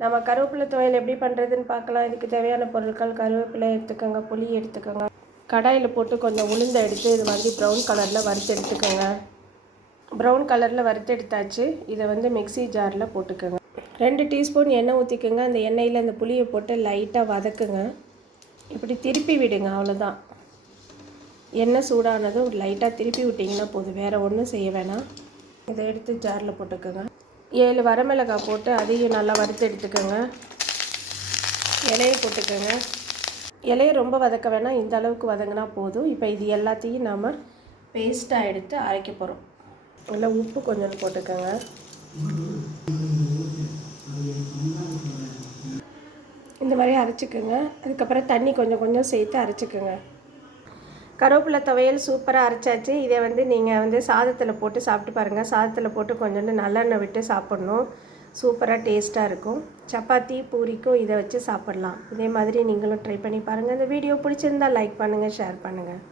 நம்ம கருவேப்பிலை துவையல் எப்படி பண்ணுறதுன்னு பார்க்கலாம். இதுக்கு தேவையான பொருட்கள் கருவேப்பிலை எடுத்துக்கோங்க புளி எடுத்துக்கோங்க. கடாயில் போட்டு கொஞ்சம் உளுந்த எடுத்து இது மாதிரி ப்ரௌன் கலரில் வறுத்து எடுத்துக்கோங்க. ப்ரௌன் கலரில் வறுத்து எடுத்தாச்சு. இதை வந்து மிக்ஸி ஜாரில் போட்டுக்கோங்க. ரெண்டு டீஸ்பூன் எண்ணெய் ஊற்றிக்கோங்க அந்த எண்ணெயில் அந்த புளியை போட்டு லைட்டாக வதக்குங்க. இப்படி திருப்பி விடுங்க அவ்வளோதான் எண்ணெய் சூடானதும் லைட்டாக திருப்பி விட்டிங்கன்னா போதும். வேறு ஒன்றும் செய்ய வேணாம். இதை எடுத்து ஜாரில் போட்டுக்கோங்க. ஏழு வரமிளகாய் போட்டு அதையும் நல்லா வறுத்து எடுத்துக்கோங்க. இலையை போட்டுக்கோங்க. இலையை ரொம்ப வதக்க வேணாம். இந்த அளவுக்கு வதங்கினா போதும். இப்போ இது எல்லாத்தையும் நாம் பேஸ்ட்டாக எடுத்து அரைக்க போகிறோம் நல்லா உப்பு கொஞ்சம் போட்டுக்கோங்க. இந்த மாதிரி அரைச்சிக்கோங்க. அதுக்கப்புறம் தண்ணி கொஞ்சம் கொஞ்சம் சேர்த்து அரைச்சிக்கோங்க. கருவேப்பிலை துவையல் சூப்பராக அரைச்சாச்சு. இதை வந்து நீங்கள் வந்து சாதத்தில் போட்டு சாப்பிட்டு பாருங்கள் சாதத்தில் போட்டு கொஞ்சோண்டு நல்லெண்ணெய் விட்டு சாப்பிட்ணும். சூப்பராக டேஸ்ட்டாக இருக்கும். சப்பாத்தி பூரிக்கும் இதை வச்சு சாப்பிட்லாம். இதே மாதிரி நீங்களும் ட்ரை பண்ணி பாருங்கள் இந்த வீடியோ பிடிச்சிருந்தா லைக் பண்ணுங்கள் ஷேர் பண்ணுங்கள்